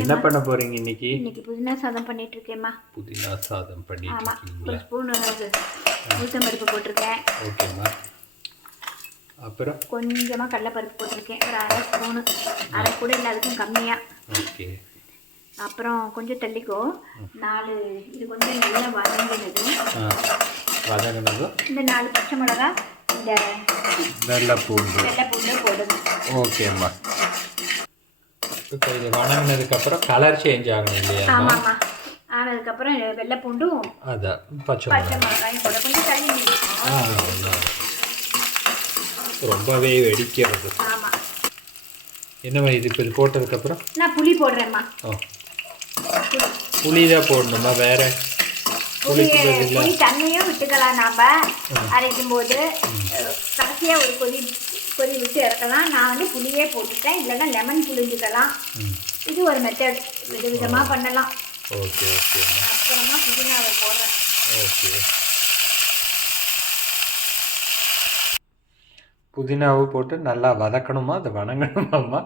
என்ன பண்ண போறீங்க இன்னைக்கு? இன்னைக்கு புதினா சாதம் பண்ணிட்டு இருக்கேம்மா. புதினா சாதம் பண்ணிட்டு இருக்கீங்களா? ஒரு ஸ்பூன் உளுத்தம் பருப்பு போட்டிருக்கேன். ஓகேம்மா. அப்புறம் கொஞ்சமாக கடலைப்பருப்பு போட்டிருக்கேன், ஒரு அரை ஸ்பூனு, அரை கூட இல்லை அதுக்கும் கம்மியாக. ஓகே. அப்புறம் கொஞ்சம் தள்ளிக்கோ, 4 இது கொஞ்சம் நல்லா வதங்கினது. இந்த 4 பச்சை மிளகா, இந்த வெள்ளை பூண்டு போடுங்க. ஓகேம்மா. இப்போ இது வணங்கினதுக்கப்புறம் கலர் சேஞ்ச் ஆகணும் இல்லையா? ஆமாம்மா. ஆனதுக்கப்புறம் வெள்ளை பூண்டும் அதான் பச்சை மிளகாயும் போட கொஞ்சம் தள்ளி. ரொம்பவே வெடிக்கிறது. ஆமாம். என்னம்மா இது இப்போ இது போட்டதுக்கப்புறம் நான் புளி போடுறேம்மா. புளி தான் போடணுமா? வேற புளி தண்ணியும் விட்டுக்கலாம். நாம் அரைக்கும் போது கடைசியாக ஒரு கொதி விட்டு இறக்கலாம். நான் வந்து புளியே போட்டுட்டேன், இல்லைன்னா லெமன் புளிஞ்சுக்கலாம். இது ஒரு மெத்தட், விதவிதமாக பண்ணலாம். Okay okay. அப்புறமா புதினாவை போடுறேன். ஓகே. புதினாவை போட்டு நல்லா வதக்கணுமா? அது வணங்கணுமாம்மா?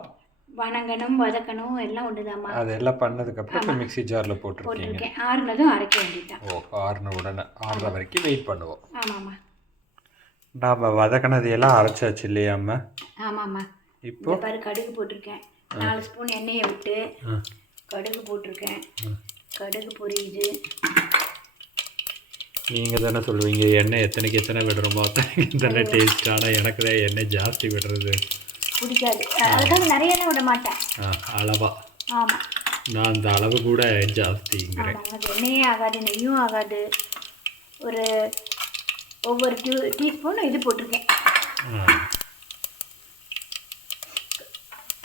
வணங்கணும் வதக்கணும் எல்லாம் ஒன்றுதாம்மா. அதெல்லாம் பண்ணதுக்கப்புறம் இப்போ மிக்ஸி ஜாரில் போட்டிருக்கேன். ஆறுனதும் அரைக்க வேண்டியதான். ஓ, ஆறுன உடனே ஆறுற வரைக்கும் வெயிட் பண்ணுவோம். ஆமாம்மா. நாம் வதக்கினது எல்லாம் அரைச்சாச்சு இல்லையாம்மா? ஆமாம்மா. இப்போ பாரு, கடுகு போட்டிருக்கேன். 4 ஸ்பூன் எண்ணெயை விட்டு கடுகு போட்டிருக்கேன். கடுகு பொரியுது. நீங்கள் தானே சொல்லுவீங்க எண்ணெய் எத்தனைக்கு எத்தனை விடுறோமோ அத்தனைக்கு தானே டேஸ்ட். ஆனால் எனக்கு தான் எண்ணெய் ஜாஸ்தி விடுறது பிடிக்காது, அதுக்காக நிறையலாம் விட மாட்டேன். அளவா. ஆமாம். நான் அந்த அளவு கூட ஜாஸ்திங்கிறேன். அது எண்ணெயே ஆகாது, நெய்யும் ஆகாது. ஒவ்வொரு டீஸ்பூன் இது போட்டிருக்கேன்.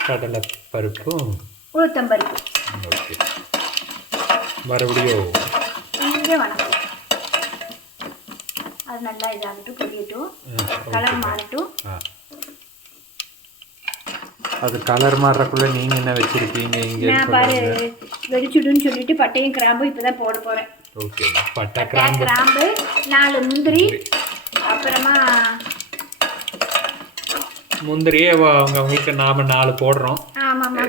கடலை பருப்பும் உளுத்தம் பருப்பு. ஓகே. மறுபடியும் இங்கே வணக்கம். அது நல்லா இதாகட்டும், பொரியட்டும், கலர் மாறட்டும். அது கலர் மாறுறக்குள்ள நீங்கள் என்ன வச்சுருக்கீங்க இங்கே? நான் பாரு வெடிச்சுடுன்னு சொல்லிட்டு பட்டையும் கிராம்பு இப்போ தான் போட போகிறேன். ஓகே. பட்டை கிராம்பு, 4 முந்திரி, அப்புறமா முந்திரியே அவங்களுக்கு நாம் 4 போடுறோம். ஆமாம்மா.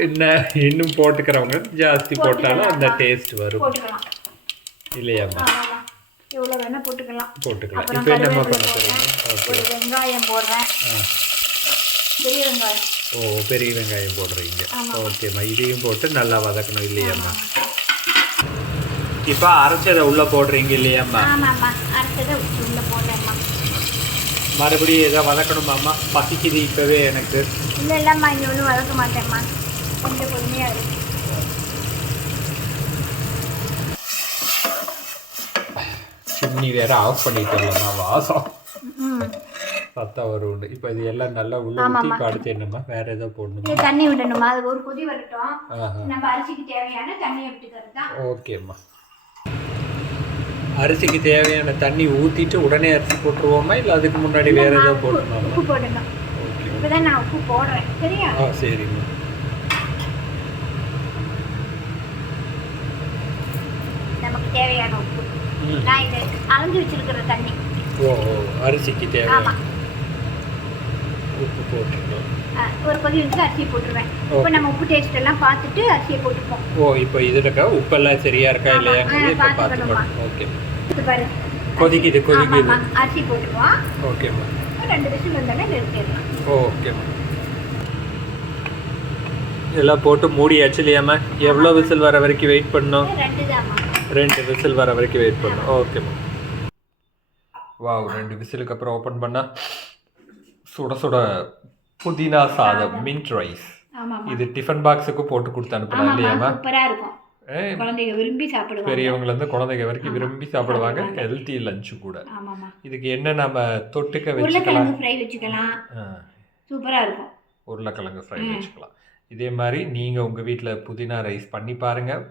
இன்னும் போட்டுக்கிறவங்க ஜாஸ்தி போட்டாலும் அந்த டேஸ்ட் வரும். போட்டுக்கலாம் இல்லையாம்மா? எவ்வளோ வேணால் போட்டுக்கலாம். இப்போ என்னம்மா பண்ண போகிறீங்க? ஒரு வெங்காயம் போடுறேன், பெரிய வெங்காயம். ஓ, பெரிய வெங்காயம் போடுறீங்க. ஓகேம்மா. இதையும் போட்டு நல்லா வதக்கணும் இல்லையாம்மா? இப்போ அரைச்சதை உள்ளே போடுறீங்க இல்லையாம்மா? ஆமாம்மா, அரைச்சதை உள்ளே போடுறேம்மா. மறுபடியும் எதாவது வதக்கணுமாம்மா? பசிக்குது இப்போவே எனக்கு. இல்லைம்மா, இங்கே ஒன்றும் வதக்க மாட்டேம்மா, கொஞ்சம் பொறுமையாக இருக்கு. சிம்னி வேற ஆஃப் பண்ணிட்டோம்மா, வாசம் சத்தம் வரும். இப்போ இது எல்லாம் நல்லா உள்ள ஊற்றி இப்போ அடுத்து என்னம்மா வேற ஏதோ போடணுமா? தண்ணி விடணுமா? அது ஒரு கொதி வரட்டும், நம்ம அரிசிக்கு தேவையான தண்ணியை விட்டுக்கிறது தான். ஓகேம்மா. அரிசிக்கு தேவையான தண்ணி ஊற்றிட்டு உடனே அரிசி போட்டுருவோமா, இல்லை அதுக்கு முன்னாடி வேற ஏதோ போடணுமா? உப்பு போடணும். ஓகே. இப்போதான் நான் உப்பு போடுறேன், சரியா? சரிம்மா. நமக்கு தேவையான உப்பு நான் இதை அரைஞ்சி வச்சிருக்கிற தண்ணி. ஓ, அரிசிக்கு தேவையான உப்பு போட்டுருக்கோம். ஒரு கொதி வந்து அரிசியை போட்டுருவேன். இப்போ நம்ம உப்பு டேஸ்ட் எல்லாம் பார்த்துட்டு அரிசியை போட்டுப்போம். ஓ, இப்போ இதுலக்கா உப்பெல்லாம் சரியா இருக்கா இல்லையாங்கிறது இப்போ பார்த்துக்கணும். ஓகே. இது பாரு, கொதிக்குது. அரிசி போட்டுப்போம். ஓகேம்மா. 2 விசில் வந்தாலே நிறுத்திடலாம். ஓகேம்மா. எல்லாம் போட்டு மூடியாச்சு இல்லையாம்மா? எவ்வளோ விசில் வர வரைக்கும் வெயிட் பண்ணணும்? 2 தாம்மா. 2 விசில் வர வரைக்கும் வெயிட் பண்ணணும். ஓகேம்மா. வாவ், 2 விசிலுக்கு அப்புறம் ஓப்பன் பண்ணால் சுட சுட புதினா சாதம், மின்ட் ரைஸ். இது டிஃபன் பாக்ஸுக்கு போட்டு கொடுத்து அனுப்பலாம் இல்லையாம்மா? சூப்பராக இருக்கும். குழந்தைங்க விரும்பி சாப்பிடுவாங்க. பெரியவங்கலேருந்து குழந்தைங்க வரைக்கும் விரும்பி சாப்பிடுவாங்க. ஹெல்த்தி லஞ்சு கூட. இதுக்கு என்ன நம்ம தொட்டுக்க வச்சுக்கலாம்? ஃப்ரை வச்சுக்கலாம், சூப்பராக இருக்கும். உருளைக்கிழங்கு ஃப்ரை வச்சுக்கலாம். இதே மாதிரி நீங்கள் உங்கள் வீட்டில் புதினா ரைஸ் பண்ணி பாருங்கள்.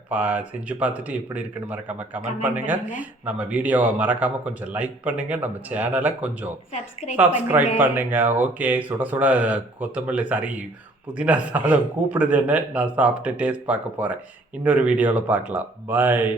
செஞ்சு பார்த்துட்டு எப்படி இருக்குன்னு மறக்காமல் கமெண்ட் பண்ணுங்கள். நம்ம வீடியோவை மறக்காமல் கொஞ்சம் லைக் பண்ணுங்கள். நம்ம சேனலை கொஞ்சம் சப்ஸ்கிரைப் பண்ணுங்கள். ஓகே. சுட சுட கொத்தமல்லி புதினா சாதம் கூப்பிடுதுன்னு நான் சாப்பிட்டு டேஸ்ட் பார்க்க போகிறேன். இன்னொரு வீடியோவில் பார்க்கலாம். பாய்.